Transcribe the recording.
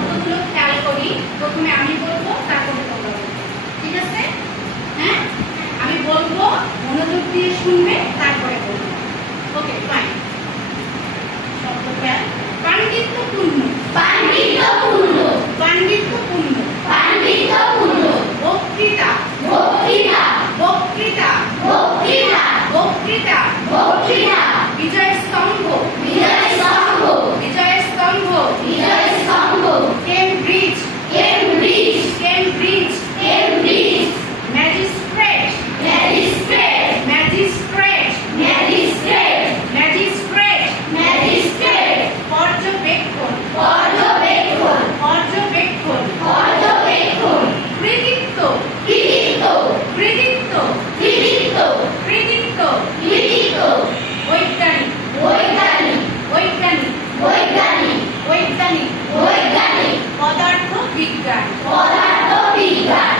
শব্দগুলো খেয়াল করি। প্রথমে আমি বলবো, তারপরে তোমরা বলবে, ঠিক আছে? হ্যাঁ, আমি বলবো, মনোযোগ দিয়ে শুনবে, তারপরে বলবে। ওকে, ফাইন। শব্দ খেয়াল। পাণ্ডিত্যপূর্ণ, পাণ্ডিত্যপূর্ণ, পাণ্ডিত্যপূর্ণ, পাণ্ডিত্যপূর্ণ, বক্তৃতা, বক্তৃতা, বক্তৃতা, বক্তৃতা, বক্তৃতা, বক্তৃতা, বিজয়স্তম্ভ, বিজয়স্তম্ভ, বিজয়স্তম্ভ, বিজয়স্তম্ভ, Cambridge, Cambridge, Cambridge, Cambridge, magistrate, magistrate, magistrate, magistrate, magistrate, magistrate, পর্যবেক্ষণ, পর্যবেক্ষণ, পর্যবেক্ষণ, পর্যবেক্ষণ, কৃতিত্ব, কৃতিত্ব, কৃতিত্ব, কৃতিত্ব, কৃতিত্ব, কৃতিত্ব, বৈজ্ঞানিক, বৈজ্ঞানিক, বৈজ্ঞানিক, বৈজ্ঞানিক, বৈজ্ঞানিক, বৈজ্ঞানিক, পদার্থ বিজ্ঞান, পদার্থবিজ্ঞান,